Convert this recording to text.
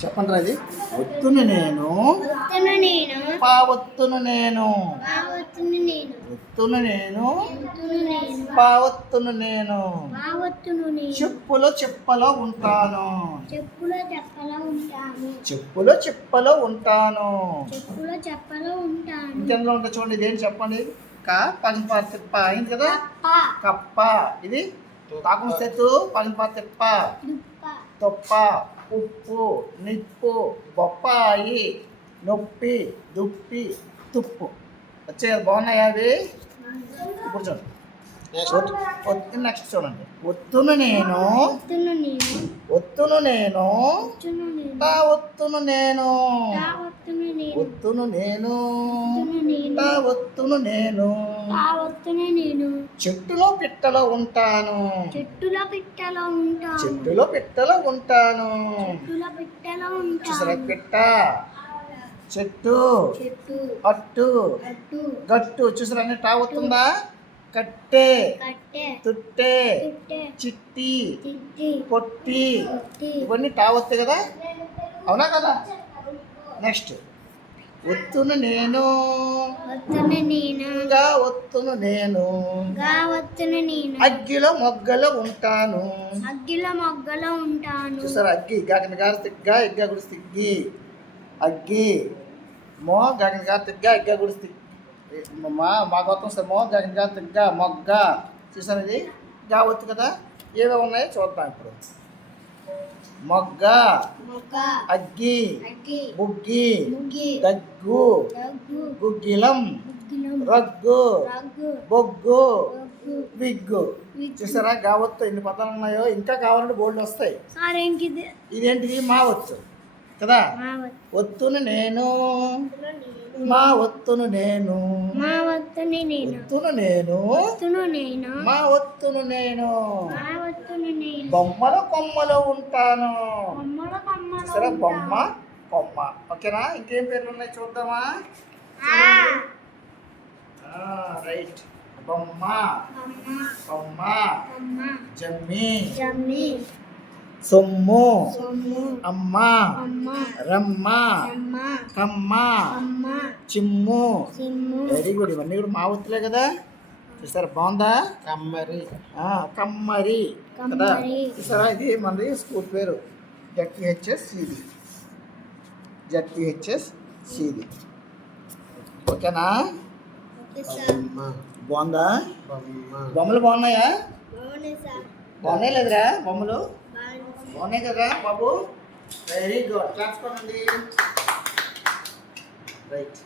చెప్పండి అది. ఒత్తును నేను ఒత్తును నేను ఒత్తును నేను ఒత్తును నేను చెప్పులో చెప్పలో ఉంటాను చెప్పులో ఉంటాను ఇంకెందులో ఉంటా చూడండి. ఇదేంటి చెప్పండి. పగిన తిప్ప అయింది కదా. కప్ప. ఇది కాకుండా తెత్తు పగిన తిప్ప తొప్ప ఉప్పు నిప్పు బొప్పాయి నొప్పి దుప్పి తుప్పు వచ్చే బాగున్నాయా అవి? ఇప్పుడు చూడండి. నెక్స్ట్ చూడండి. ఒత్తును నేను ఒత్తును నేను ఒత్తును నేను ఒత్తును నేను ఒత్తును నేను చెట్టులో పిట్టలో ఉంటాను చెట్టులో పిట్టలో ఉంటాను చూసారా. పిట్ట చెట్టు అట్టు గట్టు చూసారా. అన్ని టా వస్తుందా. కట్టె తుట్టె చిట్టి పొట్టి ఇవన్నీ టా వస్తాయి కదా. అవునా కదా. నెక్స్ట్ ఒత్తును నేను ఒత్తును నేను అగ్గిలో మొగ్గలో ఉంటాను చూసారా. అగ్గి గాకిన గారు తిగ్గా ఎగ్గా గుడి తిగ్గి అగ్గి మో గాకిన గారు తిగ్గా ఎగ్గా గుడి తిగ్గి మా గొప్పం సార్ మో గాకిన గారు తిగ్గా మొగ్గ చూసారు. ఇది గా ఒత్తు కదా. ఏవే ఉన్నాయో చూద్దాం ఇప్పుడు. మొగ్గ అగ్గి బుగ్గి దగ్గు గుగ్గిలం రగ్గు బొగ్గు విగ్గు చూసారా. గావత్తు ఎన్ని పదాలు ఉన్నాయో. ఇంకా కావాలంటే బోర్డులు వస్తాయి. ఇదేంటిది మా ఒత్తు కదా. ఒత్తును నేను మా ఒత్తును నేను ఒత్తును నేను మా ఒత్తును నేను బొమ్మల కొమ్మలో ఉంటాను సరే. బొమ్మ కొమ్మ. ఓకేనా. ఇంకేం పేర్లు ఉన్నాయి చూద్దామా. రైట్. బొమ్మ కొమ్మ జమ్మి సొమ్ము అమ్మ రమ్మ కమ్మ చిమ్ము. Very good. ఇవన్నీ కూడా మా ఒత్తులే కదా. చూసారా. బాగుందా. కమ్మరి కదా. చూసారా. ఇది మనది స్కూల్ పేరు జెడ్పిహెచ్ఎస్ సిది. ఓకేనా. బాగుందా. బొమ్మలు బాగున్నాయా. బాగున్నాయి లేదురా. బొమ్మలు బాగున్నాయి కదా బాబు. Very good. క్లాస్ కొనండి. రైట్.